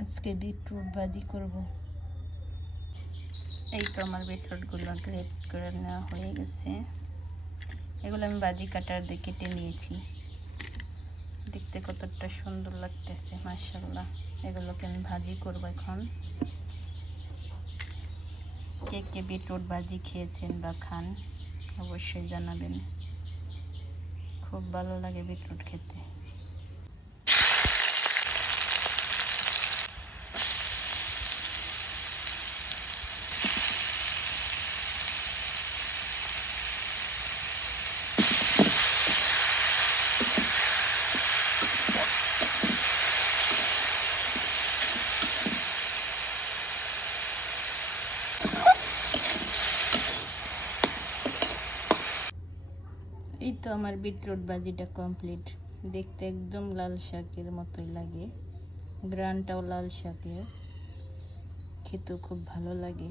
আজকে বিটরুট ভাজি করব। এই তো আমার বিটরুটগুলো গ্রেট করে নেওয়া হয়ে গেছে। এগুলো আমি ভাজি কাটার দিয়ে কেটে নিয়েছি। দেখতে কতটা সুন্দর লাগতেছে, মাশাআল্লাহ। এগুলোকে আমি ভাজি করব এখন। কে কে বিটরুট ভাজি খেয়েছেন বা খান অবশ্যই জানাবেন। খুব ভালো লাগে বিটরুট খেতে। এই তো আমার বিটরুট ভাজিটা কমপ্লিট। দেখতে একদম লাল শাকের মতোই লাগে, গ্রানটাও লাল শাকের, খেতেও খুব ভালো লাগে।